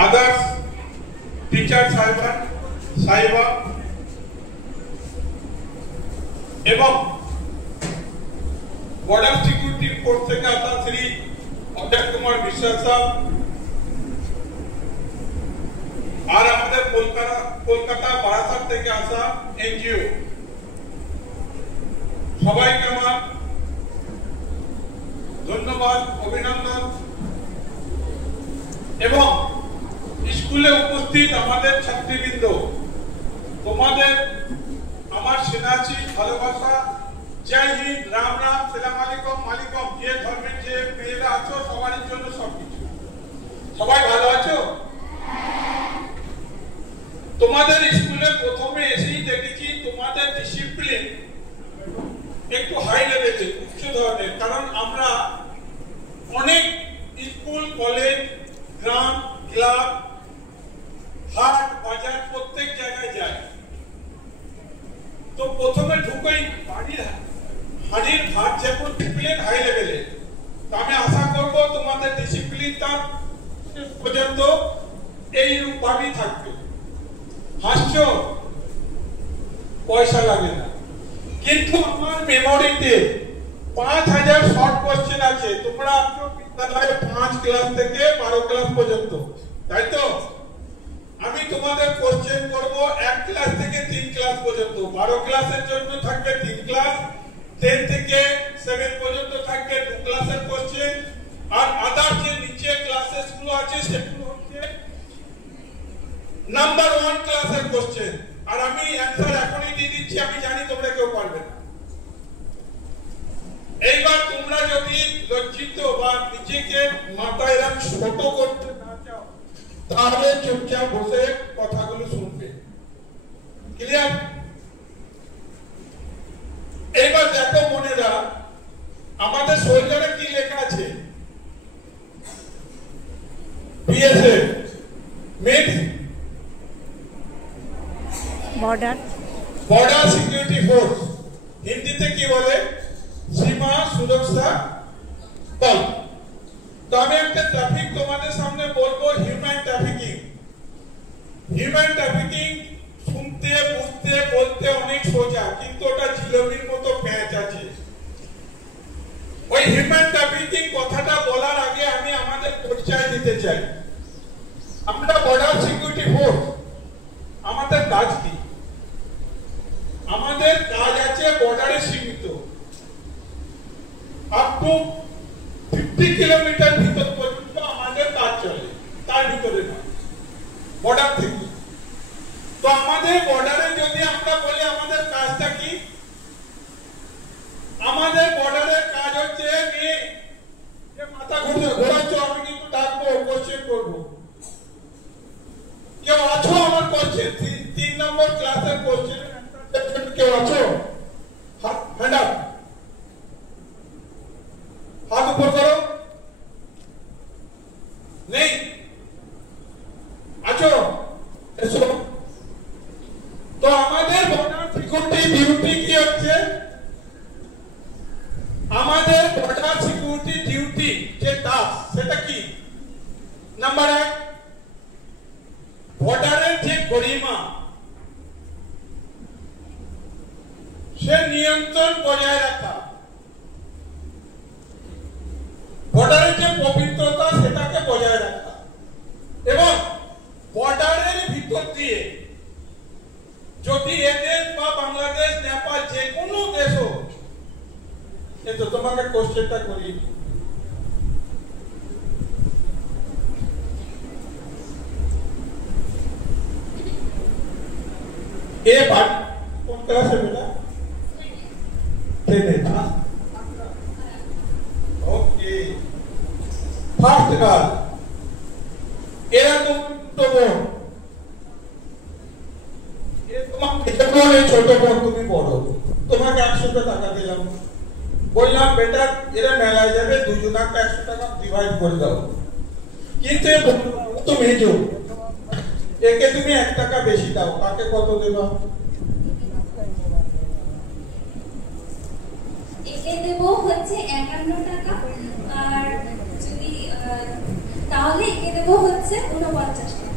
others, teacher সাহেবা এবং border security force থেকে আসা শ্রী অজয় কুমার বিশ্বাস সাহেব আর আমাদের কলকাতা বারাসাত থেকে আসা এনজিও, সবাইকে আমার ধন্যবাদ, অভিনন্দন। এবং স্কুলে উপস্থিত আমাদের ছাত্রীবৃন্দ, তোমাদের আমার সেনাচি ভালোবাসা, জয় হিন্দ, রাম রাম, সালাম আলাইকুম, মালিকম। যে ধর্মের যে মেয়েরা আছো সবার জন্য সবকিছু। সবাই ভালো আছো? তোমাদের স্কুলে প্রথমে এসেই দেখেছি তোমাদের ডিসিপ্লিন একটু হাই লেভেলে, উচ্চ ধরনের। কারণ আমরা অনেক স্কুল, কলেজ, গ্রাম, ক্লাব, হাট, বাজার প্রত্যেক জায়গায় যাই। তো প্রথমে ঢুকেই হাড়ির ভাত যেমন ডিসিপ্লিন হাই লেভেলে, তো আমি আশা করব তোমাদের ডিসিপ্লিনটা পর্যন্ত এইরূপভাবেই থাকবে। হাসছো, পয়সা লাগে না, কিন্তু আমার মেমোরিতে 5000 শর্ট কোশ্চেন আছে। তোমরা আছো বিদ্যালয়ে 5 ক্লাস থেকে 12 ক্লাস পর্যন্ত, তাই তো? আমি তোমাদের কোশ্চেন করব 1 ক্লাস থেকে 3 ক্লাস পর্যন্ত। 12 ক্লাসের জন্য থাকবে 3 ক্লাস, 10 থেকে 7 পর্যন্ত থাকবে 2 ক্লাসের কোশ্চেন, আর আদার যে নিচে ক্লাসেস গুলো আছে সেগুলো হচ্ছে নাম্বার 1 ক্লাসের কোশ্চেন। আর আমি অ্যানসার এখনই দিয়ে দিচ্ছি, আমি জানি তোমরা কেউ পারবে না। এইবার তোমরা যদি লজ্জিত বা নিজেকে মাথায় রাখ ছোট করতে না চাও, তাহলে চুপচাপ বসে কথাগুলো শুনবে। ক্লিয়ার? এইবার দেখো মনেরা, আমাদের সোলজারে কি লেখা আছে? BSF means border security force. হিন্দিতে কি বলে? সীমা সুরক্ষা বল। তো আমি একটা টপিক তোমাদের সামনে বলবো, হিউম্যান ট্রাফিকিং। হিউম্যান ট্রাফিকিং শুনতে, বুঝতে, বলতে অনেক সোজা, কিন্তু ওটা জিলেবির মতো প্যাঁচ আছে। ওই হিউম্যান ট্রাফিকিং কথাটা বলার আগে আমি আমাদের পরিচয় দিতে চাই। আমরা বর্ডার সিকিউরিটি ফোর্স, আমাদের কাজ কি? আমাদের কাজ আছে বর্ডারে সীমিত, আপ টু 50 কিলোমিটার ভিতর পর্যন্ত আমাদের কাজ চলে, তার ভিতরে নয়, বর্ডার থেকে। তো আমাদের বর্ডারে যদি আমরা বলি আমাদের কাজটা কি, আমাদের বর্ডারের কাজ হচ্ছে মেয়ে যে মাথা ঘোরাচ্ছ, আমি কিন্তু ডাকবো, কোশ্চেন করবো। কেউ আছো আমার কোশ্চেন 3 নম্বর ক্লাসের কোশ্চেন কেউ আছো? হ্যান্ড আপ, হাত উপর করো। নেই? আছো? এসো। তো আমাদের বর্ডার সিকিউরিটি ডিউটি কি হচ্ছে? আমাদের বর্ডার সিকিউরিটি ডিউটি যে টাস্ক, সেটা কি? নাম্বার 1, বর্ডারের যে গরিমা সে নিয়ন্ত্রণ বজায় রাখা, বর্ডারের যে পবিত্রতা সেটাকে বজায় রাখা, এবং বর্ডারের ভিতর দিয়ে যদি এদেশ বা বাংলাদেশ, নেপাল, যে কোনো দেশ হোক, কিন্তু তোমাকে কোশ্চেনটা করি, এ বাট কোন ক্লাসে বেটা? 10 না? ওকে। ফার্স্ট গার্ল, এরা তো বোন, তোমার ছোট বোন, তুমি বড়, তোমাকে 100 টাকা দিলাম, বললাম বেটা এরা মেলায় যাবে, দুজনকে 100 টাকা ডিভাইড করে দাও। কিন্তু তুমি একে তুমি 1 টাকা বেশি দাও, তাকে কত দেবা? একে দেব হচ্ছে 51 টাকা, আর যদি তাহলে একে দেব দেব হচ্ছে 49 টাকা।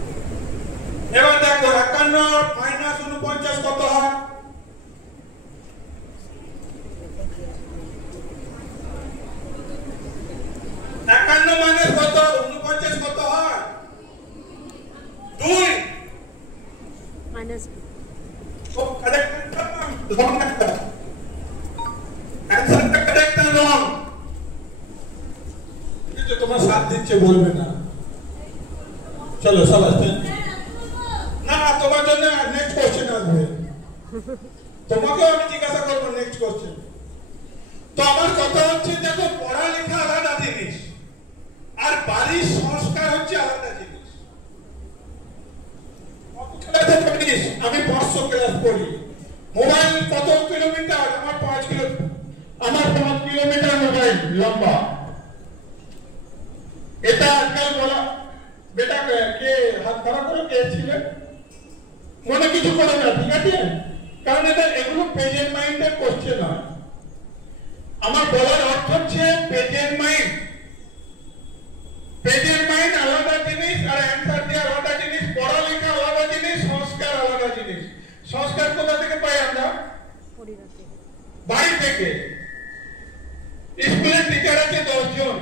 এবার দেখো 51 মাইনাস 49 কত হয়? 51 মাইনাস কত? 49 কত হয়? 2 মাইনাস তো কারেক্ট রং একটা অ্যানসারটা কারেক্ট না রং? কিন্তু তোমার সাথ দিচ্ছে বলবে না। চলো সবাই না তোমার জন্য নেক্সট কোশ্চেন আসবে, তোমাকেও আমি জিজ্ঞাসা করবো নেক্সট কোশ্চেন। তো আমার কথা হচ্ছে দেখো পড়ালেখা আলাদা জিনিস আর বাড়ির সংস্কার হচ্ছে আলাদা জিনিস। আমি 500 ক্লাস পড়ি, মোবাইল কত কিলোমিটার? আমার 5 কিলোমিটার মোবাইল লম্বা। এটা আজকাল বলা বেটা কে হাত ধরা করে কে ছিলেন মনে কিছু করে না, ঠিক আছে? কারণ এটা এগুলো প্রেজেন্ট মাইন্ডের কোশ্চেন হয়। আমার বলার অর্থ হচ্ছে প্রেজেন্ট মাইন্ড আলাদা জিনিস আর অ্যান্সার দেওয়া আলাদা জিনিস, পড়ালেখা আলাদা জিনিস, সংস্কার আলাদা জিনিস। সংস্কার কোথা থেকে পাই আমরা? বাড়ি থেকে। স্কুলের টিচার আছে 10 জন,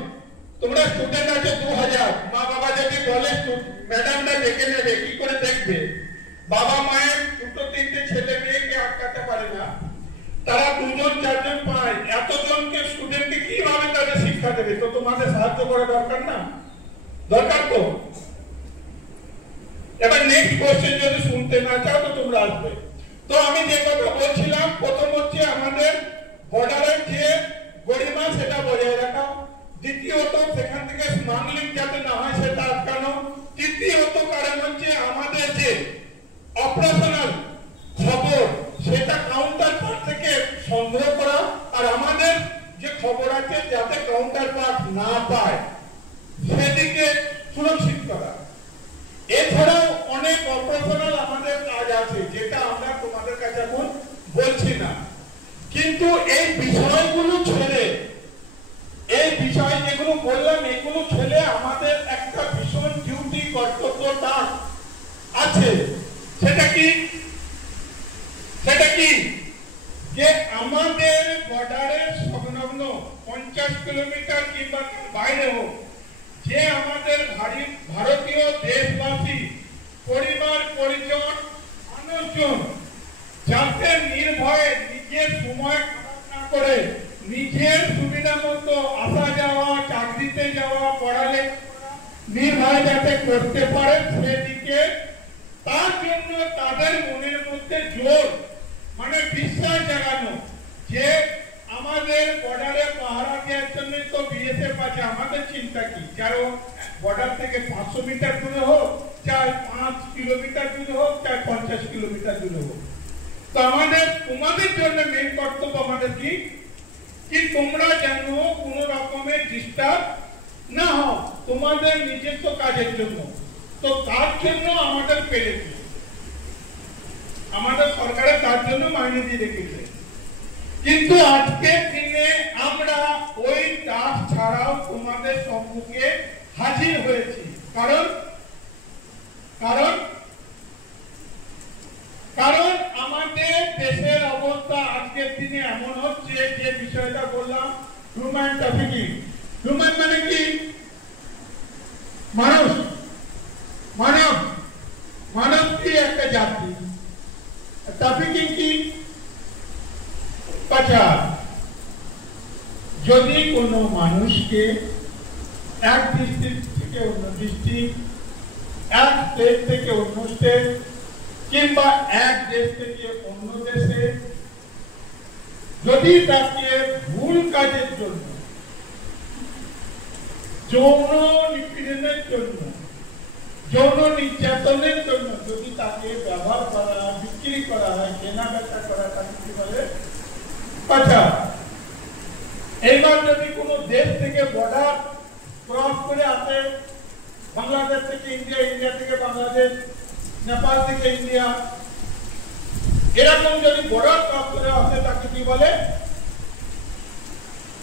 তোমরা স্টুডেন্ট আছে 2000। মা বাবা যদি বলে ম্যাডামরা দেখে নেবে, কি করে দেখবে? বাবা মায়ের 2-3টে ছেলে মেয়েকে আটকাতে পারে না, তারা 2জন 4জন পায়, এতজনকে স্টুডেন্টকে কিভাবে তাদের শিক্ষা দেবে? তো তোমাদের সাহায্য করা দরকার না? দরকার তো। এবার নেক্সট কোশ্চেন যদি শুনতে না চাও তো তোমরা আসবে। তো আমি যে কথা বলছিলাম, প্রথম হচ্ছে আমাদের বর্ডারের যে গরিমা সেটা বজায় রাখা, দ্বিতীয়ত সেখান থেকে স্মাগলিং যাতে না হয় সেটা আটকানো, তৃতীয়ত কারণ হচ্ছে আমাদের যে অপারেশনাল খবর সেটা কাউন্টার পার্ট থেকে সংগ্রহ করা, আর আমাদের যে খবর আছে যাতে কাউন্টার পার্ট না পায় সেদিকে সুরক্ষিত করা। এছাড়াও অনেক অপারেশনাল আমাদের কাজ আছে যেটা আমরা তোমাদের কাছে এখন বলছি না, কিন্তু এই বিষয়গুলো ছেড়ে, এই বিষয় যেগুলো বললাম এগুলো ছেড়ে আমাদের একটা ভীষণ ডিউটি কর্তব্য টাস্ক আছে। সেটা কি? যে আমাদের বর্ডারের সংলগ্ন 50 কিলোমিটার কিংবা বাইরে হোক, যে আমাদের ভারতীয় দেশবাসী পরিবার পরিজন মানুষজন যাতে নির্ভয়ে নিজের সময় খারাপ না করে নিজের সুবিধা মতো আসা যাওয়া, চাকরিতে যাওয়া, পড়ালেখা নির্ভয় যাতে করতে পারে সেদিকে, তার জন্য তাদের মনের মধ্যে জোর মানে বিশ্বাস জাগানো যে আমাদের বর্ডারে পাহারা দেওয়ার জন্য তো বিএসএফ আছে, আমাদের চিন্তা কি? কারণ বর্ডার থেকে 500 মিটার দূরে হোক, চাই 5 কিলোমিটার দূরে হোক, চাই 50 কিলোমিটার দূরে হোক, তো আমাদের তোমাদের জন্য মেন কর্তব্য আমাদের কি তোমরা যেন কোন রকমের ডিস্টার্ব না হও তোমাদের নিজস্ব কাজের জন্য। তো তার জন্য আমাদের পেরেছে, আমাদের সরকারের তার জন্য মাইনে দিয়ে রেখেছে। কিন্তু আজকের দিনে আমরা ওই টাস্ক ছাড়াও তোমাদের সম্মুখে হাজির হয়েছি। কারণ আমাদের দেশের অবস্থা আজকের দিনে এমন হচ্ছে, যে বিষয়টা বললাম হিউম্যান ট্রাফিকিং। হিউম্যান মানে কি? মানব কি একটা জাতি, ট্রাফিকিং কি? পাচার। যদি কোনো মানুষকে এক ডিস্ট্রিক্ট থেকে অন্য ডিস্ট্রিক্ট, এক স্টেট থেকে অন্য স্টেট কিংবা এক দেশ থেকে অন্য দেশে যদি তাকে ভুল কাজের জন্য, যৌন নিপীড়নের জন্য, যৌন নির্যাতনের জন্য যদি তাকে ব্যবহার করা, বিক্রি করা হয়, কেনা বেচা করা, তাকে কি বলে? পাচার। এইবার যদি কোনো দেশ থেকে বর্ডার ক্রস করে আসে, বাংলাদেশ থেকে ইন্ডিয়া, ইন্ডিয়া থেকে বাংলাদেশ, নেপাল থেকে ইন্ডিয়া, এরকম যদি বর্ডার ক্রস করে আসে তাকে কি বলে?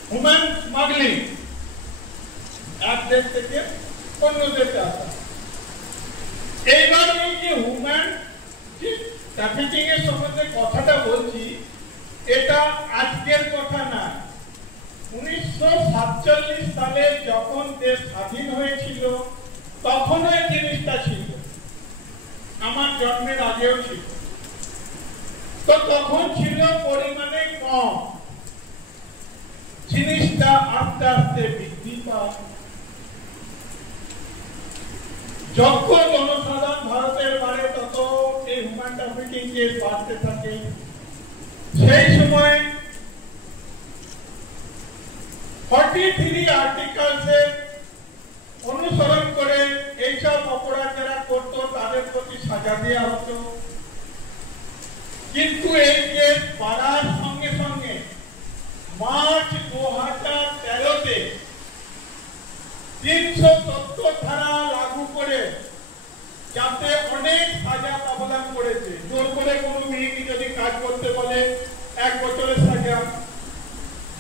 Human smuggling. এক দেশ থেকে অন্য দেশে আসা। এইবার এই যে হিউম্যান ট্রাফিকিং এর সম্বন্ধে কথাটা বলছি, এটা আজকের কথা না। 1947 সালে যখন দেশ স্বাধীন হয়েছিল তখন এই জিনিসটা ছিল, আমার জন্মের আগেও ছিল। তো তখন ছিল পরিমাণে কম, জিনিসটা আস্তে আস্তে বৃদ্ধি পায়। যত জনসাধারণ ভারতের বাড়ে তত এই হিউম্যান ট্রাফিকিং কেস বাড়তে থাকে। সেই সময় 43 আর্টিকেলসে অনুসরণ করে এইসব অপরাধ যারা করত তাদের প্রতি সাজা দেওয়া হতো। কিন্তু এই কেস বাড়ার সঙ্গে সঙ্গে মার্চ 2013-তে 370 ধারা লাগু করে যাতে অনেক সাজা ব্যবধান করেছে। জোর করে কোনো মেয়েকে যদি কাজ করতে বলে 1 বছরের সাজা,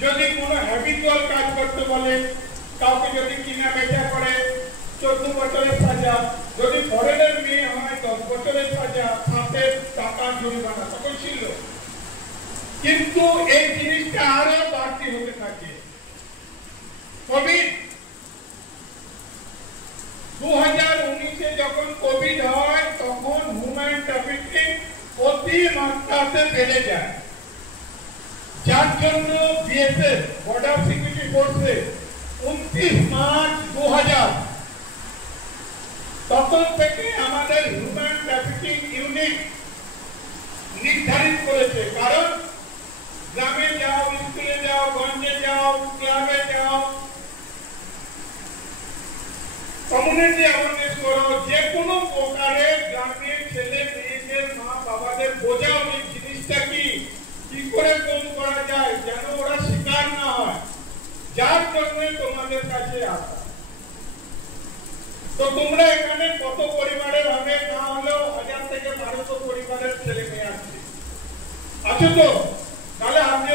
যদি কোনো হ্যাবিচুয়াল কাজ করতে বলে, কাউকে যদি কিনা বেচা করে 14 বছরের সাজা, যদি ফরেনের মেয়ে হয় 10 বছরের সাজা, সাথে টাকা জরিমানা তখন ছিল। কিন্তু এই জিনিসটা আরো বাড়তি হতে থাকে। কোভিড 2019-এ যখন কোভিড হয় তখন হিউম্যান ট্রাফিকিং অতি মাত্রাতে বেড়ে যায়, যার জন্য বিএসএফ বর্ডার সিকিউরিটি ফোর্সে 29 মার্চ 2000 তখন থেকে আমাদের হিউম্যান ট্রাফিকিং ইউনিট নির্ধারিত করেছে। কারণ গ্রামে যাও, স্কুলে যাও, গঞ্জে যাও, ক্লাবে যাও, কমিউনিটি অ্যাওয়ারনেস করো, যে কোনো প্রকারে গ্রামের ছেলে মেয়েদের মা বাবাদের বোঝাও এই জিনিসটা কি করে কম করা যায়, যেন ওরা শিকার না হয়, যার জন্য তোমাদের কাছে আসা। তো তোমরা এখানে কত পরিবারের হবে, না হলেও 1000 থেকে 1200 পরিবারের ছেলে মেয়ে আছে, আছো তো? তাহলে আপনি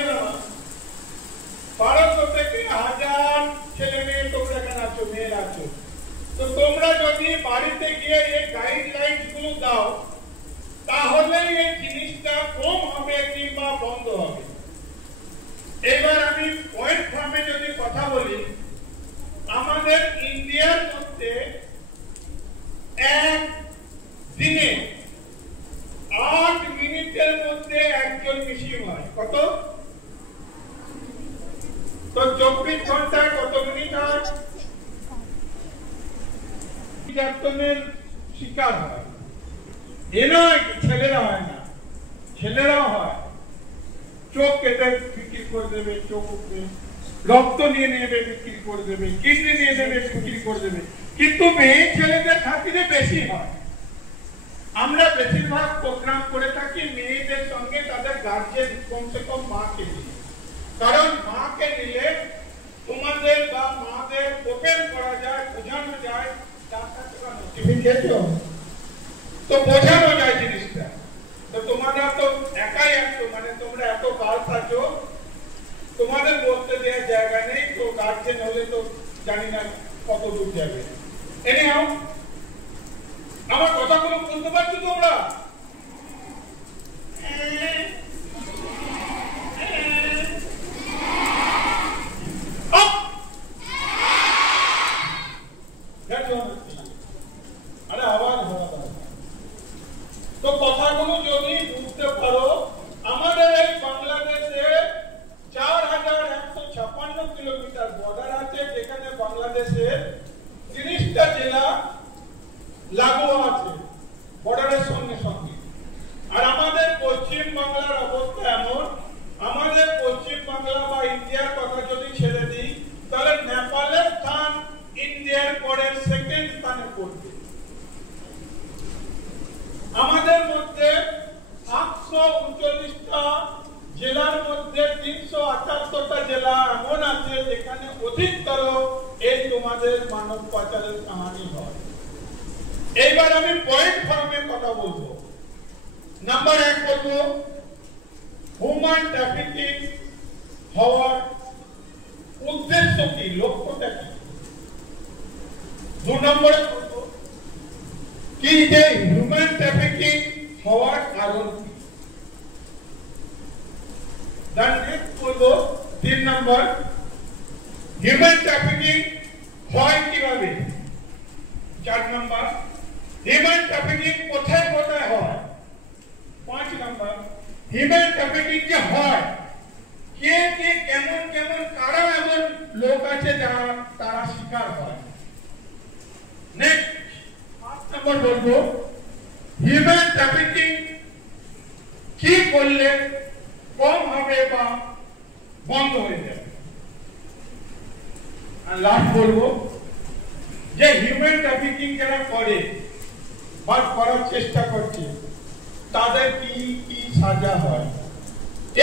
1200 থেকে 1000 ছেলে মেয়ে তোমরা এখানে আছো, মেয়েরা আছো। তো তোমরা যদি বাড়িতে গিয়ে এই গাইডলাইন গুলো দাও তাহলে এই জিনিসটা কম হবে কিংবা বন্ধ হবে। এবার আমি পয়েন্ট ফর্মে যদি কথা বলি, আমাদের ইন্ডিয়ার মধ্যে এক দিনে 8 মিনিটের মধ্যে একজন মিসিং হয়। কত? তো 24 ঘন্টায় কত মিনিট হয়? নির্যাতনের শিকার হয়। এ নয় ছেলেরা হয় না, ছেলেরাও হয়। চোখ কেটে বিক্রি করে দেবে, চোখ উঠবে, রক্ত নিয়ে নেবে বিক্রি করে দেবে, কিডনি নিয়ে নেবে বিক্রি করে দেবে। কিন্তু মেয়ে ছেলেদের খাতিরে বেশি হয়। আমরা বেশিরভাগ প্রোগ্রাম করে থাকি মেয়েদের সঙ্গে তাদের গার্জেন, কমসে কম মাকে নিয়ে। কারণ মাকে নিলে তোমাদের বা মাদের ওপেন করা যায়, বোঝানো যায়, তো বোঝানো যায় জিনিসটা। তো তোমরা তো একাই আছো, মানে তোমরা এত গার্লস আছো, তোমাদের বলতে দেওয়ার জায়গা নেই। তো গার্জেন হলে তো জানি না কত দূর যাবে। এনিহাউ, আমার কথাগুলো বুঝতে পারছো তোমরা? আরে আওয়াজ হওয়া দরকার। তো কথাগুলো যদি বুঝতে পারো, আমাদের এই বাংলাদেশে 4156 কিলোমিটার বর্ডার আছে, যেখানে বাংলাদেশের 30টা জেলা লাগু আছে বর্ডারের সঙ্গে সঙ্গে। আর আমাদের পশ্চিম বাংলার অবস্থা এমন, আমাদের পশ্চিম বাংলা বা ইন্ডিয়ার কথা যদি ছেড়ে দিই, তাহলে নেপালের স্থান ইন্ডিয়ার পরে সেকেন্ড স্থানে পড়বে। আমাদের মধ্যে 839টা জেলার মধ্যে 378টা জেলা এমন আছে যেখানে অধিকতর এই তোমাদের মানব পাচারের কাহিনী হয়। এইবার আমি পয়েন্ট ফর্মে কথা বলবো। নাম্বার 1 বলবো, হিউম্যান ট্রাফিকিং হওয়ার উদ্দেশ্য কি, লক্ষ্যটা কি? 2 নম্বরে কি যে হিউম্যান ট্রাফিকিং হওয়ার কারণ কি। দেন নেক্সট বলবো 3 নম্বর হিউম্যান ট্রাফিকিং হয় কিভাবে। 4 নম্বর হিউম্যান ট্রাফিকিং কোথায় কোথায় হয়। 5 নম্বর হিউম্যান ট্রাফিকিং যে হয় কে কে কেমন কেমন কারা এমন লোক আছে যারা তারা শিকার হয়। নেক্সট 5 নম্বর বলবো হিউম্যান ট্রাফিকিং কি করলে কম হবে বা বন্ধ হয়ে যাবে। আর লাস্ট বলবো যে হিউম্যান ট্রাফিকিং যারা করে বা করার চেষ্টা করছে তাদের কি কি সাজা হয়।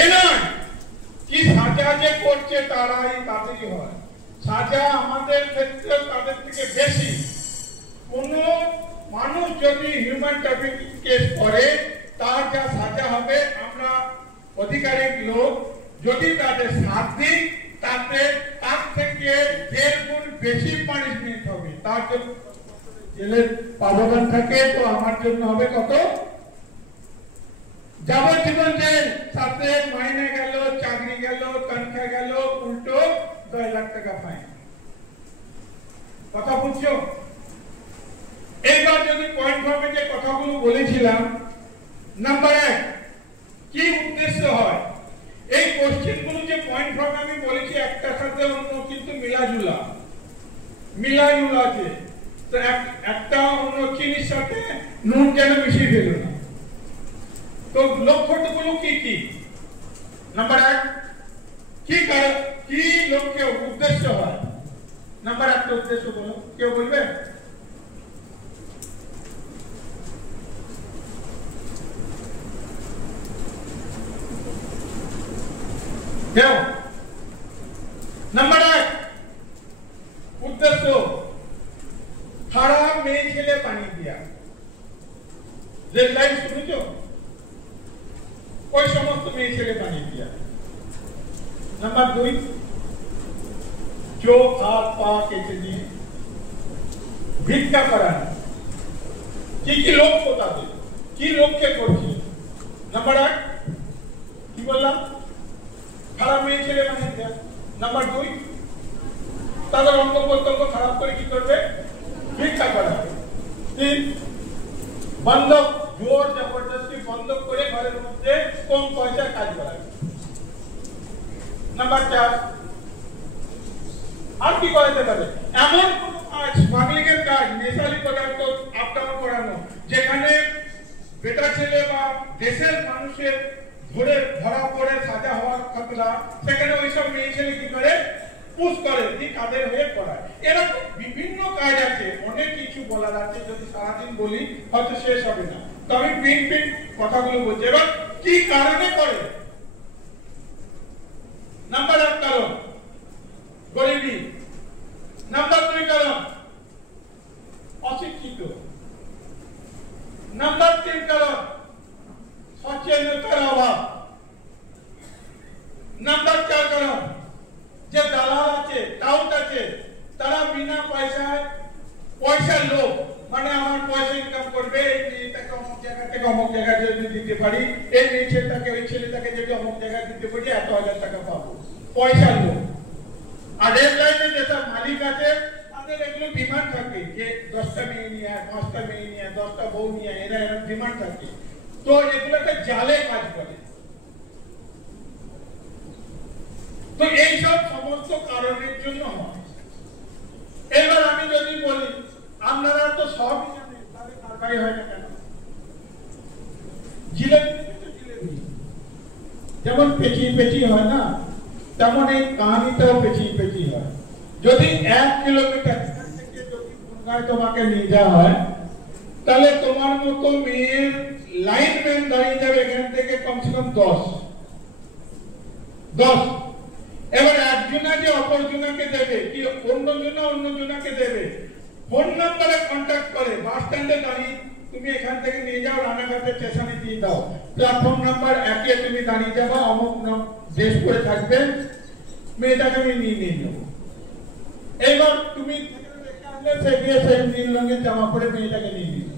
এ নয় কি সাজা যে করছে তারাই তাদেরই হয়, সাজা আমাদের ক্ষেত্রে তাদের থেকে বেশি। কোন মানুষ যদি হিউম্যান ট্রাফিকিং কেস করে তার যা সাজা হবে আমরা অধিকারিক লোক যদি তাদের সাথ দিই তাতে তার থেকে 1.5 গুণ বেশি পানিশমেন্ট হবে। তার জন্য জেলের প্রাবধান থাকে তো আমার জন্য হবে কত যাবজ্জীবন জেল, সাথে মাইনে গেল, চাকরি গেল, তনখা গেল, উল্টো 10 লাখ টাকা ফাইন। কথা বুঝছো। এইবার যদি পয়েন্ট ভাবে যে কথাগুলো বলেছিলাম, নাম্বার 1 কি উদ্দেশ্য হয়। এই কোশ্চেনগুলো যে পয়েন্ট ভাবে আমি বলেছি একটার সাথে অন্য কিন্তু মিলাজুলা আছে, তো একটা অন্য চিনির সাথে নুন কেন মিশিয়ে দিল না। তো লক্ষ্যগুলো কি কি। নাম্বার 1 কি লক্ষ্য উদ্দেশ্য হয়। নাম্বার 1 উদ্দেশ্য বলো, কেউ বলবে। কেউ। নাম্বার 1 উদ্দেশ্য খারাপ মেয়ে ছেলে পানি দিয়া। রেড লাইন শুনেছো, ওই সমস্ত মেয়ে ছেলে পানি দিয়া। নাম্বার 2 চোখ হাত পা কেটে দিয়ে ভিক্ষা করানো। কি কি লক্ষ্য তাদের, কি লক্ষ্যে করছে। নাম্বার 1 কি বললাম খারাপ মেয়ে ছেলে পানি দিয়া। নাম্বার 2 তাদের অঙ্গ প্রত্যঙ্গ খারাপ করে কি করবে ভিক্ষা করা। 3 বন্ধক জোর জবরদস্তি বন্ধক করে ঘরের মধ্যে কম পয়সা কাজ করাবে। নাম্বার 4 আর কি করাতে পারে এমন কোন কাজ, স্মাগলিং এর কাজ, নেশালি পদার্থ আপ ডাউন করানো, যেখানে বেটা ছেলে বা দেশের মানুষের ধরা পড়ে সাজা হওয়ার খতরা, সেখানে ওইসব মেয়ে ছেলে কি করে পুশ করে যে কাদের হয়ে করায়। এরকম বিভিন্ন কাজ আছে, অনেক কিছু বলার আছে, যদি সারাদিন বলি হয়তো শেষ হবে না। তো আমি পিন কথাগুলো বলছি। এবার কি কারণে করে। নাম্বার 1 কারণ গরিবী। নাম্বার 2 কারণ অশিক্ষিত। নাম্বার 3 কারণ সচেতনতার অভাব। নাম্বার 4 কারণ যে দালাল আছে, টাউট আছে, তারা বিনা পয়সার লোক, মানে আমার পয়সা ইনকাম করবে, এই মেয়েটাকে অমুক জায়গা থেকে অমুক জায়গায় যদি দিতে পারি, এই মেয়ে ছেলেটাকে ওই ছেলেটাকে যদি অমুক জায়গায় দিতে পারি 1,000 টাকা পাবো, পয়সার লোক। আর রেড লাইনে যেসব মালিক আছে তাদের এগুলো ডিমান্ড থাকে যে 10টা মেয়ে নিয়ে আয়, 5টা মেয়ে নিয়ে আয়, 10টা বউ নিয়ে আয়, এরা ডিমান্ড থাকে। তো এগুলোকে জালে কাজ করে। তো এইসব সমস্ত কারণের জন্য হয়। এবার আমি যদি বলি আপনারা তো সবই জানেন, তাহলে কারবারি হয় না কেন। জিলেবি যেমন পেঁচি হয় না, তেমন এই কাহিনীটাও পেঁচি হয়। যদি 1 কিলোমিটার থেকে যদি বনগাঁয় তোমাকে নিয়ে যাওয়া হয়, তাহলে তোমার মতো মেয়ের লাইনম্যান দাঁড়িয়ে যাবে এখান থেকে কমসে কম 10। এবার একজনা যে অপরজনাকে দেবে, কি অন্যজনাকে দেবে, ফোন নাম্বারে কন্ট্যাক্ট করে বাস স্ট্যান্ডে দাঁড়িয়ে তুমি এখান থেকে নিয়ে যাও, রানাঘাটে স্টেশনে দিয়ে দাও, প্ল্যাটফর্ম নাম্বার 1-এ তুমি দাঁড়িয়ে যাবা, অমুক ড্রেস পরে থাকবে, মেয়েটাকে আমি নিয়ে নেবো। এবার তুমি সে গিয়ে সেই নীল রঙের জামা পরে মেয়েটাকে নিয়ে গেল।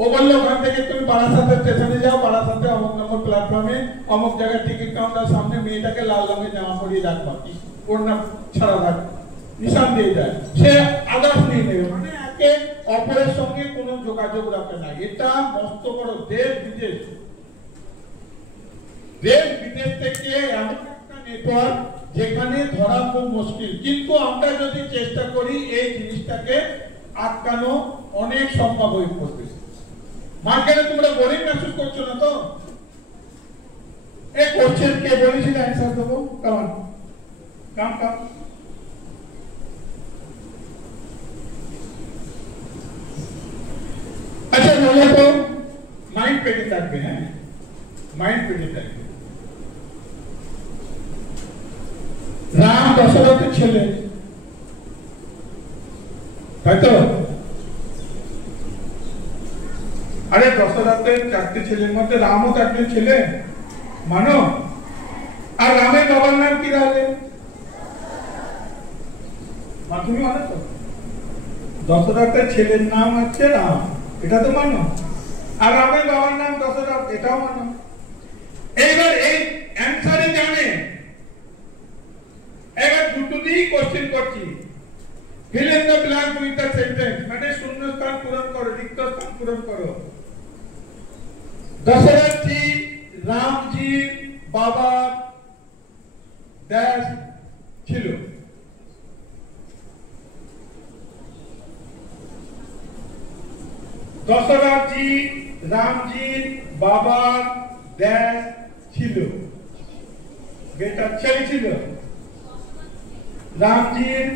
ও বললো ওখান থেকে তুমি বারাসাতের স্টেশনে যাও, বারাসাতে অমুক নম্বর প্ল্যাটফর্মে অমুক জায়গায় টিকিট কাউন্টার সামনে মেয়েটাকে লাল রঙের জামা পরিয়ে রাখবা, ওর নাম ছাড়া রাখ, নিশান দিয়ে যায়। সে আদার্স নিয়ে নেবে, মানে একে অপরের সঙ্গে কোনো যোগাযোগ রাখে না। এটা মস্ত বড় দেশ বিদেশ, দেশ বিদেশ থেকে এমন একটা নেটওয়ার্ক যেখানে ধরা খুব মুশকিল, কিন্তু আমরা যদি চেষ্টা করি এই জিনিসটাকে আটকানো অনেক সম্ভব হয়ে পড়বে। মার্কেটে তোমরা বোরিং মেসেজ করছো না তো? এই কোশ্চেন কে বলেছিল অ্যান্সার দেবো? কাম কাম কাম আচ্ছা বলো তো, মাইন্ড পেটে থাকবে। হ্যাঁ, মাইন্ড পেটে থাকবে। রাম দশরথের ছেলে, তাই তো? আরে দশরথের 4টে ছেলের মধ্যে রামও 4টে ছেলে, মানো? আর রামের বাবার নাম কি তাহলে? তুমি মানো তো? দশরথের ছেলের নাম হচ্ছে রাম, এটা তো মানো। আর রামের বাবার নাম দশরথ, এটাও মানো। এইবার এই অ্যান্সারই জানে। এবার দুটো দিয়েই কোশ্চেন করছি। fill in the blank with the sentence, মানে শূন্যস্থান পূরণ করো, রিক্ত স্থান পূরণ করো। দশরথ জি রামজি বাবা ড্যাশ ছিল। দশরথ জি রামজির বাবার ড্যাশ ছিল, বেটা ছেলে ছিল। রামজির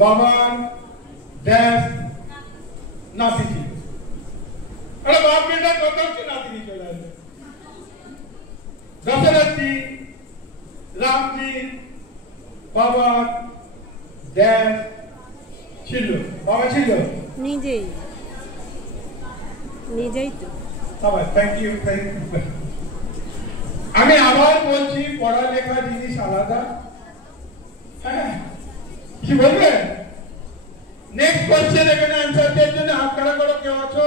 বাবার ড্যাশ নাতি ছিল। আরে বাপ বেটা কত হচ্ছে, নাতি চলে আসবে। দশরথ জি রামজির বাবার ড্যাশ ছিল, বাবা ছিল নিজেই তো। Thank you, thank you. আমি আবার বলছি, পড়ালেখা জিনিস আলাদা। হ্যাঁ, কি বলবেন? নেক্সট কোশ্চেন, এখানে आंसर দেওয়ার জন্য হাত খাড়া করো, কেউ আছো?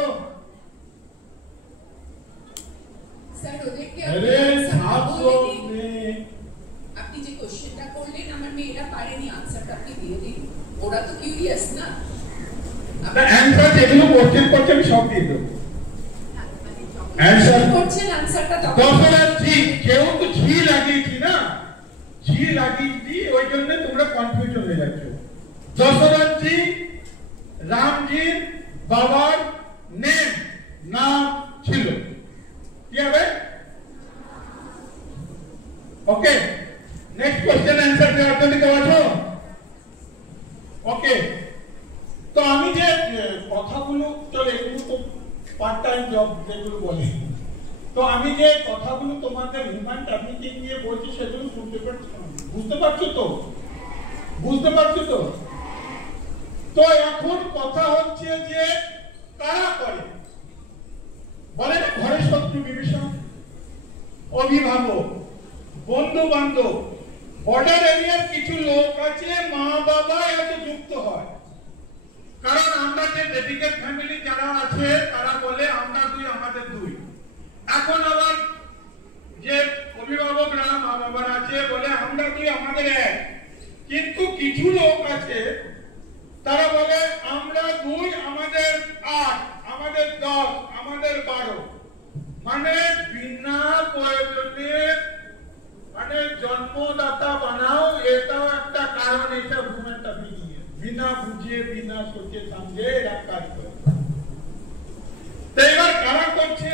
স্যার ওদেরকে আরে সাতশো মে আপনি যে কোশ্চেনটা করলেন আমার মেয়েরা পারেনি, আনসারটা আপনি দিয়ে দিন, ওরা তো কিউরিয়াস না। আপনার आंसर যেগুলো কোশ্চেন করছেন সব দিয়ে দেবো। आंसर করছেন আনসারটা তো দশরথ জি, কেউ তো ঝি লাগিয়েছি না, ঝি লাগিয়েছি, ওই জন্য তোমরা কনফিউশন হয়ে যাচ্ছ। দশরথ জি রামজির বাবার নেম নাম ছিল, কি হবে? ওকে, নেক্সট কোশ্চেন आंसर দেওয়ার জন্য কেউ আছো? ওকে, তো আমি যে কথাগুলো চলে, এগুলো তো পার্ট টাইম জব যেগুলো বলে, তো আমি যে কথাগুলো তোমাদের হিউম্যান ট্রাফিকিং নিয়ে বলছি সেগুলো শুনতে পাচ্ছ, বুঝতে পারছো তো? বুঝতে পারছো তো? তো এখন কথা হচ্ছে যে কারা করে, বলে না ঘরের শত্রু বিভীষণ, অভিভাবক, বন্ধু বান্ধব, বর্ডার এরিয়ার কিছু লোক আছে, মা বাবা এতে যুক্ত হয়। কারণ আমরা যে ডেডিকেট ফ্যামিলি যারা আছে তারা বলে আমরা দুই, আমাদের দুই। এখন আবার যে অভিভাবকরা মা বাবার আছে বলে আমরা দুই, আমাদের এক। কিন্তু কিছু লোক আছে তারা বলে আমরা দুই, আমাদের 8, আমাদের 10, আমাদের 12, মানে বিনা প্রয়োজনে, মানে জন্মদাতা বানাও, এটাও একটা কারণ। এটা হিউম্যান ট্রাফিকিং, বিনা বুঝে বিনা সোচে সমঝে এরা কাজ করে। তো এবার কারা করছে?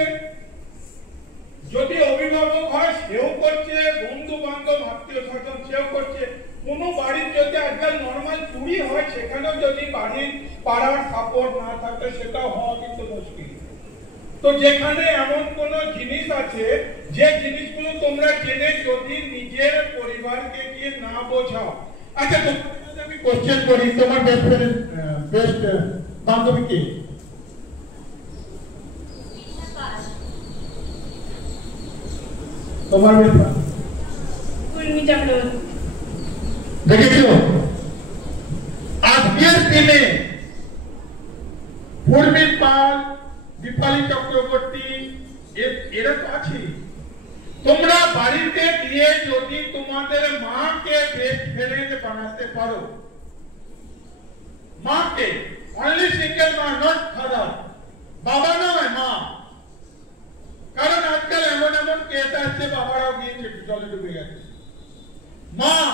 যদি অভিভাবক হয় সেও করছে, বন্ধু বান্ধব আত্মীয় স্বজন সেও করছে। কোনো বাড়ির যদি আজকাল নর্মাল চুরি হয়, সেখানেও যদি বাড়ির পাড়ার সাপোর্ট না থাকে সেটাও হওয়া কিন্তু মুশকিল। তো যেখানে এমন কোন জিনিস আছে যে জিনিসগুলো তোমরা জেনে যদি নিজের পরিবারকে গিয়ে না বোঝাও। আচ্ছা, তোমাদের আমি কোশ্চেন করি, তোমার বেস্ট ফ্রেন্ড, বেস্ট বান্ধবী কি? তোমার দেখেছো আজকের দিনে পূর্বিত পাল, দীপালি চক্রবর্তী এরা তো আছে। তোমরা বাড়িতে গিয়ে যদি তোমাদের মাকে বেস্ট ফ্রেন্ড বানাতে পারো, মাকে, অনলি সিঙ্গেল মা, নট ফাদার, বাবা নয় মা। কারণ আজকাল এমন এমন কেস আসছে বাবারাও গিয়েছে জলে ডুবে গেছে।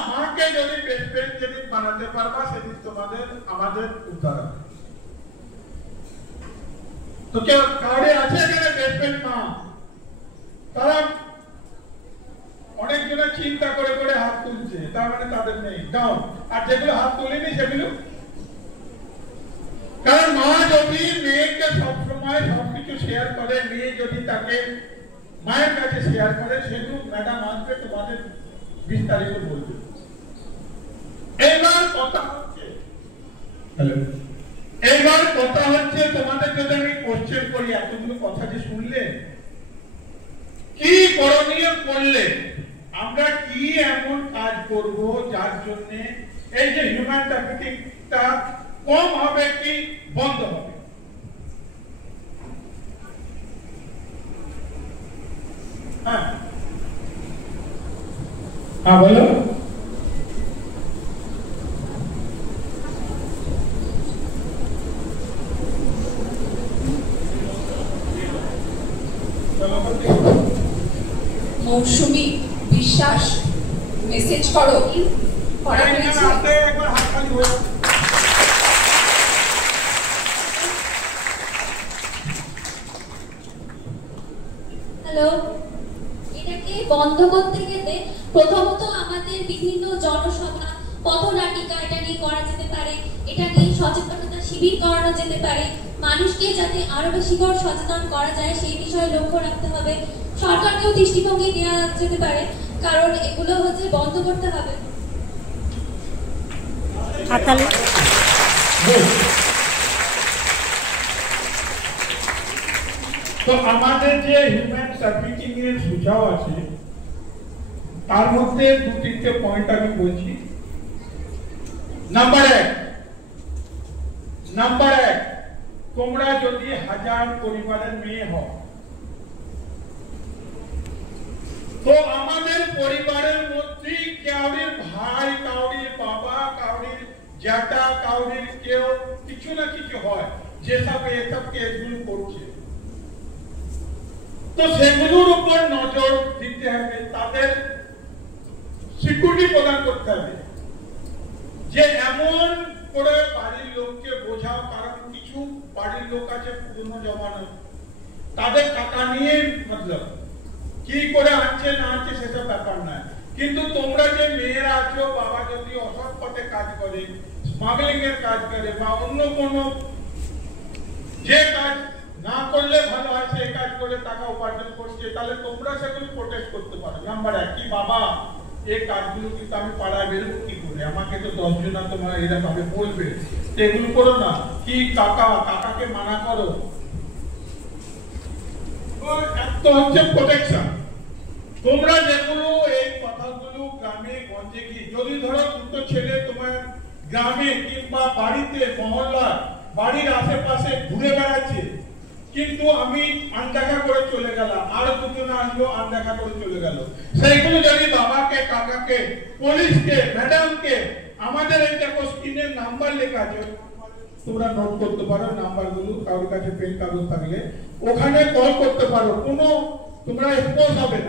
মাকে যদি বেস্ট ফ্রেন্ড যেদিন বানাতে পারবা সেদিন তোমাদের আমাদের উদ্ধার হবে। তো কেউ কাউরে আছে এখানে বেস্ট ফ্রেন্ড মা? তারা অনেকজনে চিন্তা করে করে হাত তুলছে, তার মানে তাদের নেই, ডাউন। আর যেগুলো হাত তুলেনি সেগুলো, কারণ মা যদি মেয়েকে সবসময় সবকিছু শেয়ার করে, মেয়ে যদি তাকে মায়ের কাছে শেয়ার করে, সেগুলো ম্যাডাম আসবে তোমাদের বিস্তারিত বলবে। এইবার কথা হচ্ছে, তোমাদের যদি আমি কোশ্চেন করি, এতগুলো কথা যে শুনলে, কি করণীয় করলে আমরা কি এমন কাজ করব যার জন্য এই যে হিউম্যান ট্রাফিকিংটা কম হবে কি বন্ধ হবে? হ্যাঁ বলো। মৌসুমী বিশ্বাস মেসেজ করো করা হয়েছে। হ্যালো, এটাকে বন্ধ করতে গেলে প্রথমত আমাদের বিভিন্ন জনসভা, পথনাটিকা এটা নিয়ে করা যেতে পারে, এটা নিয়ে সচেতনতা শিবির করানো যেতে পারে। মানুষকে যাতে আরো বেশি করে সচেতন করা যায় সেই বিষয়ে লক্ষ্য রাখতে হবে। সরকারকেও দৃষ্টিভঙ্গি নেওয়া যেতে পারে, কারণ এগুলো হচ্ছে বন্ধ করতে হবে। তো আমাদের যে হিউম্যান ট্রাফিকিং এর সুঝাও আছে, তার মধ্যে দু তিনটে পয়েন্ট আমি বলছি। নাম্বার এক, তোমরা যদি 1000 পরিবারের মেয়ে হও, তো আমাদের পরিবারের মধ্যে কাউরির ভাই, কাউরির বাবা, কাউরির জ্যাঠা, কাউরির কেউ কিছু না কিছু হয় যেসব এসব কেসগুলো করছে, তো সেগুলোর উপর নজর দিতে হবে, তাদের সিকিউরিটি প্রদান করতে হবে। যে এমন করে বাড়ির লোককে বোঝাও, কারণ কিছু বাড়ির লোক আছে পুরনো জমানো, তাদের টাকা নিয়ে মতলব, কি করে আনছে না আনছে সেটা ব্যাপার না। কিন্তু তোমরা যে মেয়েরা আছো, বাবা যদি অসৎ পথে কাজ করে, স্মাগলিং এর কাজ করে বা অন্য কোনো যে কাজ না করলে ভালো হয় সেই কাজ করে টাকা উপার্জন করছে, তাহলে তোমরা সেগুলো প্রোটেক্ট করতে পারো। নাম্বার 1, কি বাবা এই কাজগুলো কিন্তু আমি পাড়ায় বেরোবো কি করে, আমাকে তো 10 জন তোমার এরা ভাবে বলবে, এগুলো করো না। কি কাকাকে মানা করো, তো হচ্ছে প্রোটেকশন। তোমরা যেগুলো এই কথাগুলো গ্রামে গঞ্জে গিয়ে, যদি ধরো দুটো ছেলে তোমার গ্রামে কিংবা বাড়িতে, মহল্লা, বাড়ির আশেপাশে ঘুরে বেড়াচ্ছে, কিন্তু আমি আনদেখা করে চলে গেলাম, আরো দুজন আসলো আনদেখা করে চলে গেল, সেইগুলো যদি বাবাকে, কাকাকে, পুলিশকে, ম্যাডামকে, আমাদের এই দেখো স্ক্রিনের নাম্বার লেখা আছে, তোমরা নোট করতে পারো নাম্বারগুলো, কারোর কাছে পেন কাগজ থাকলে ওখানে কল করতে পারো। কোনো তোমরা এক্সপোজ হবে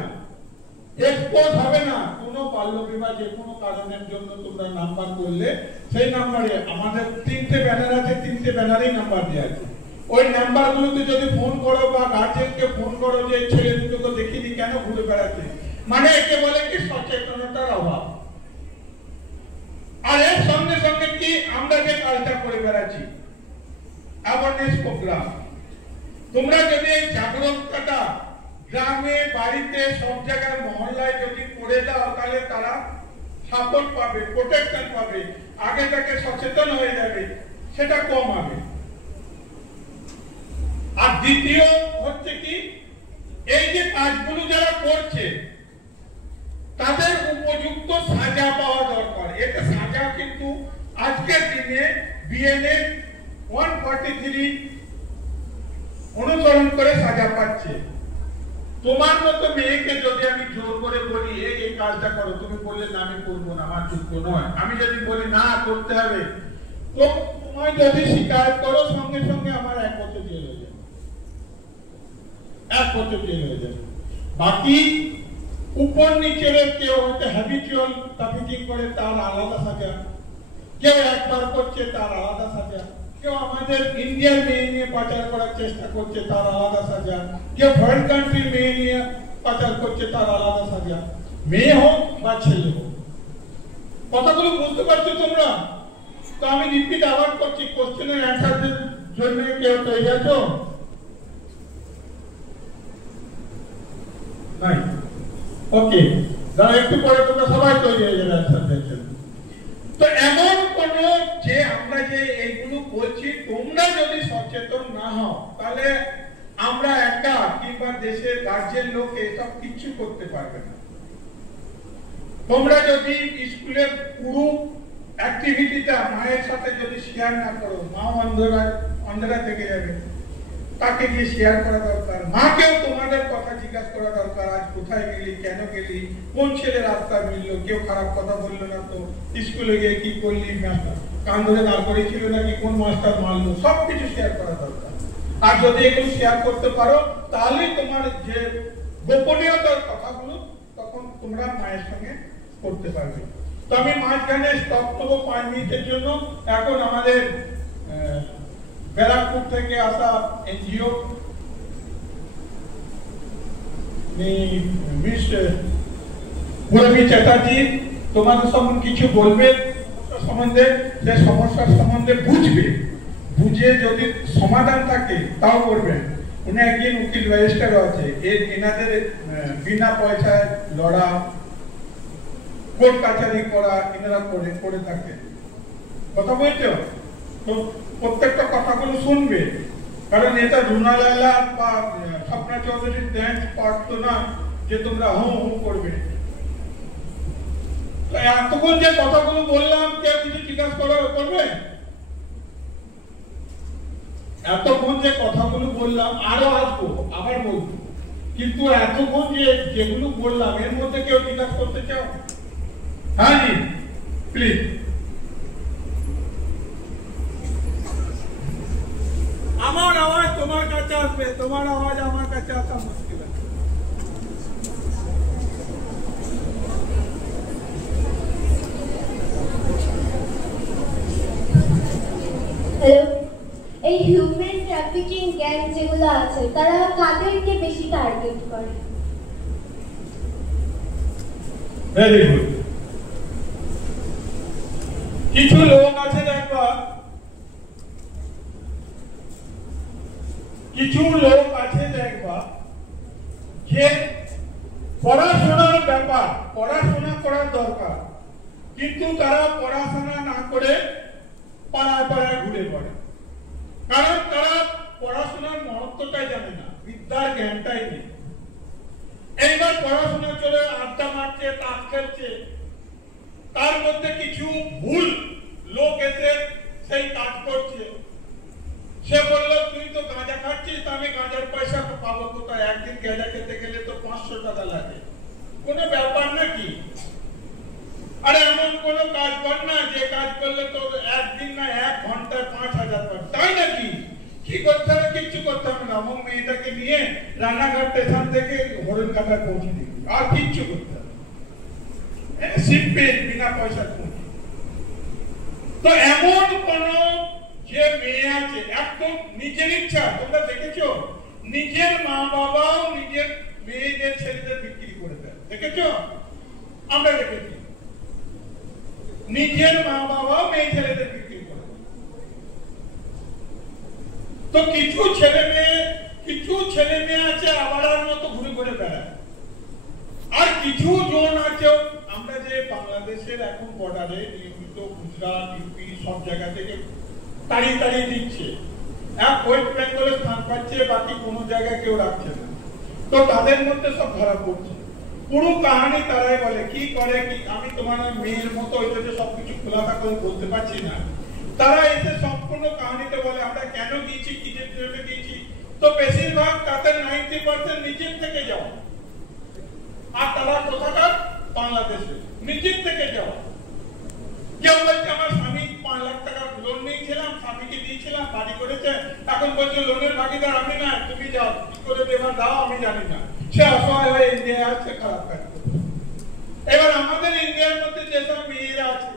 না, কোনো বাল্য বিবাহ যে কোনো কারণের জন্য তোমরা নাম্বার করলে সেই নাম্বারে আমাদের 3টে ব্যানার আছে, 3টে ব্যানারেই নাম্বার দেওয়া আছে। ওই নাম্বারগুলোতে যদি ফোন করো বা গার্জেনকে ফোন করো যে ছেলে দুটোকে দেখিনি কেন ঘুরে বেড়াচ্ছে, মানে একে বলে কি সচেতনতার অভাব। আর এর সঙ্গে সঙ্গে কি আমরা যে কাজটা করে বেড়াচ্ছি অ্যাওয়ারনেস প্রোগ্রাম, তোমরা যদি এই জাগরুকতাটা গ্রামে, বাড়িতে, সব জায়গায়, মহল্লায় যদি করে দাও, তাহলে তারা সাপোর্ট পাবে, প্রোটেকশন পাবে, আগে থেকে সচেতন হয়ে যাবে, সেটা কম হবে। আর দ্বিতীয় হচ্ছে কি, এই যে কাজগুলো যারা করছে তাদের উপযুক্ত সাজা পাওয়া দরকার। এতে সাজা কিন্তু আজকের দিনে বিএনএ 143 অনুসরণ করে সাজা পাচ্ছে। তোমার মতো মেয়েকে যদি আমি জোর করে বলি এই কাজটা করো, তুমি বললে না আমি করবো না, আমার যোগ্য নয়, আমি যদি বলি না করতে হবে, তো তোমায় যদি শিকায়ত করো সঙ্গে সঙ্গে আমার 1 বছর জেল হয়ে যাবে, 1 বছর জেল হয়ে যাবে। বাকি উপর নিচের কেউ হয়তো হ্যাবিচুয়াল ট্রাফিকিং করে তার আলাদা সাজা, কেউ একবার করছে তার আলাদা সাজা, কেউ আমাদের ইন্ডিয়ান মেয়ে নিয়ে পাচার করার চেষ্টা করছে তার আলাদা সাজা, কেউ ফরেন কান্ট্রি মেয়ে নিয়ে পাচার করছে তার আলাদা সাজা, মেয়ে হোক বা ছেলে হোক। কথাগুলো বুঝতে পারছো তোমরা? তো আমি রিপিট আবার করছি, কোশ্চেনের অ্যান্সারের জন্য কেউ তৈরি আছো? নাই? ওকে, দাঁড়া একটু পরে তোমরা সবাই তৈরি হয়ে যাবে অ্যান্সার দেওয়ার জন্য। তো এমন কোন যে আমরা যে এইগুলো বলছি তোমরা যদি সচেতন না হও তাহলে আমরা একা কিংবা দেশের গার্জেন লোক এসব কিছু করতে পারবে না। তোমরা যদি স্কুলের পুরো অ্যাক্টিভিটিটা মায়ের সাথে যদি শেয়ার না করো, মা অন্ধরা থেকে যাবে, তাকে গিয়ে শেয়ার করা দরকার। মাকেও তোমাদের কথা জিজ্ঞাসা করা দরকার, আজ কোথায় গেলি, কেন গেলি, কোন ছেলে রাস্তা মিললো, কেউ খারাপ কথা বললো না তো, স্কুলে গিয়ে কি করলি, কান ধরে দাঁড় করেছিল নাকি, কোন মাস্টার মারলো, সবকিছু শেয়ার করা দরকার। আর যদি এগুলো শেয়ার করতে পারো তাহলে তোমার যে গোপনীয়তার কথাগুলো তখন তোমরা মায়ের সঙ্গে করতে পারবে। তো আমি মাঝখানে স্টপ নেবো 5 মিনিটের জন্য। এখন আমাদের ব্যারাকপুর থেকে আসা এনজিও মিস পূরবী চ্যাটার্জি তোমাদের সম্বন্ধে কিছু বলবে, সম্বন্ধে যে সমস্যার সম্বন্ধে বুঝবে, বুঝে যদি সমাধান থাকে তাও করবেন। উনি একজন উকিল রেজিস্টারও আছে, এনাদের বিনা পয়সায় লড়া, কোর্ট কাছারি করা এনারা করে থাকে। কথা বলছো তো প্রত্যেকটা কথাগুলো শুনবে, কারণ এটা রুনা লায়লা বা স্বপ্না চৌধুরীর ড্যান্স পার্ট তো না যে তোমরা হু হু করবে। এতক্ষণ যে কথাগুলো বললাম কেউ কিছু জিজ্ঞাসা করবে? এতক্ষণ যে কথাগুলো বললাম আরো আসবো, আবার বলবো, কিন্তু এতক্ষণ যেগুলো বললাম এর মধ্যে কেউ জিজ্ঞাসা করতে চাও? হ্যাঁ জি প্লিজ। আমার আওয়াজ তোমার কাছে আসবে, তোমার আওয়াজ আমার কাছে আসা মুশকিল আছে। হ্যালো, এই হিউম্যান ট্রাফিকিং গ্যাং যেগুলো আছে তারা কাদেরকে বেশি টার্গেট করে? Very good. কিছু লোক আছে দেখবা, কিছু লোক আছে দেখবা যে পড়াশোনার ব্যাপার, পড়াশোনা করার দরকার, কিন্তু তারা পড়াশোনা না করে পাড়ায় পাড়ায় ঘুরে পড়ে, কারণ তারা পড়াশোনার মহত্বটাই জানে না, বিদ্যার জ্ঞানটাই নেই। এইবার পড়াশোনা চলে আড্ডা মারছে, তাস খেলছে, তার মধ্যে কিছু ভুল লোক এসে সেই কাজ করছে। সে বলল তুই তো গাঁজা খাচ্ছিস, আমি গাঁজার পয়সা পাবো কোথায়? একদিন গাঁজা খেতে গেলে তো 500 টাকা লাগে, কোনো ব্যাপার নাকি? আরে এমন কোনো কাজ কর না যে কাজ করলে তো একদিন না 1 ঘন্টায় 5000 টাকা, তাই নাকি? কি করতে হবে? কিচ্ছু করতে হবে না, আমার মেয়েটাকে নিয়ে রানাঘাট স্টেশন থেকে হরিণ কাটায় পৌঁছে দিবি, আর কিচ্ছু করতে হবে, সিম্পল, বিনা পয়সা পৌঁছে। তো এমন কোন যে মেয়ে আছে একদম নিজের ইচ্ছা, তোমরা দেখেছো নিজের মা বাবাও নিজের মেয়েদের ছেলেদের বিক্রি করে দেয়, দেখেছো? আমরা দেখেছি নিজের মা বাবাও মেয়ে ছেলেদের বিক্রি করে। তো কিছু ছেলে মেয়ে আছে আবারার মতো ঘুরে ঘুরে বেড়ায়, আর কিছু জন আছে, আমরা যে বাংলাদেশের এখন বর্ডারে নিয়মিত গুজরাট, ইউপি সব জায়গা থেকে তাড়িয়ে দিচ্ছে, ওয়েস্ট বেঙ্গলে স্থান পাচ্ছে, বাকি কোনো জায়গায় কেউ রাখছে না। তো তাদের মধ্যে সব ধরা পড়ছে। পুরো কাহিনী তারাই বলে, কি করে কি আমি তোমার মেয়ের মতো ওইটাতে সবকিছু খোলাসা করে বলতে পারছি না। তারা এসে সম্পূর্ণ কাহিনীতে বলে আমরা কেন গিয়েছি, কিসের জন্য গিয়েছি। তো বেশিরভাগ তাদের 90% নিজের থেকে যাওয়া, আর তারা কোথাকার বাংলাদেশে নিজের থেকে যাওয়া। কেউ বলছে আমার স্বামী 5 লাখ টাকা লোন নিয়েছিলাম, স্বামীকে দিয়েছিলাম, বাড়ি করেছে, এখন বলছে লোনের ভাগিদার আমি না, তুমি যাও, কি করে দেবা দাও আমি জানি না। সে অসহায় হয়ে ইন্ডিয়া আছে, খারাপ কাজ করছে। এবার আমাদের ইন্ডিয়ার মধ্যে যেসব মেয়েরা আছে,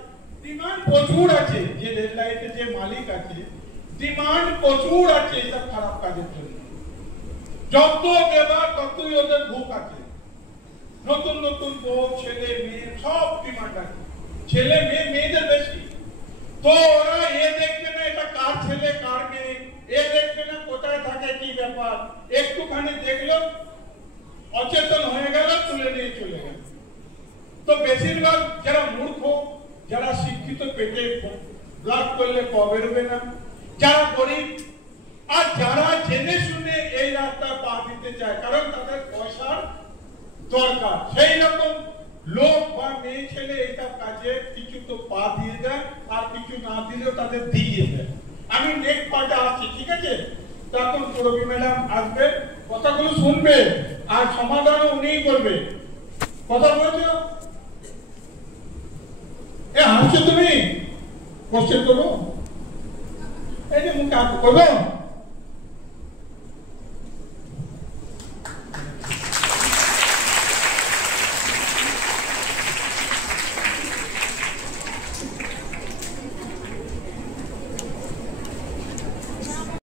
ডিমান্ড প্রচুর আছে, যে রেল লাইটে যে মালিক আছে ডিমান্ড প্রচুর আছে এইসব খারাপ কাজের জন্য। যত দেবা ততই ওদের ভুক আছে। নতুন নতুন বউ, ছেলে মেয়ে সব ডিমান্ড আছে, ছেলে মেয়ে, মেয়েদের বেশি। তো ওরা এ দেখবে না এটা কার ছেলে কার মেয়ে, এ দেখবে না কোথায় থাকে কি ব্যাপার, একটুখানি দেখলো অচেতন হয়ে গেল, তুলে নিয়ে চলে গেল। তো বেশিরভাগ যারা মূর্খ, যারা শিক্ষিত পেটে ব্লাড করলে ক বেরোবে না, যারা গরিব, আর যারা জেনে শুনে এই রাস্তা পা দিতে চায় কারণ তাদের পয়সার দরকার, সেই রকম লোক বা মেয়ে ছেলে এইসব কাজে কিছু তো পা দিয়ে দেয়, আর কিছু না দিলেও তাদের দিয়ে দেয়। আমি নেক্সট পার্টে আসছি, ঠিক আছে? তখন সুরভি ম্যাডাম আসবে, কথাগুলো শুনবে, আর সমাধানও উনিই করবে। কথা বলছো? হাসছো তুমি? কোশ্চেন করবো, এই যে মুখে করবো।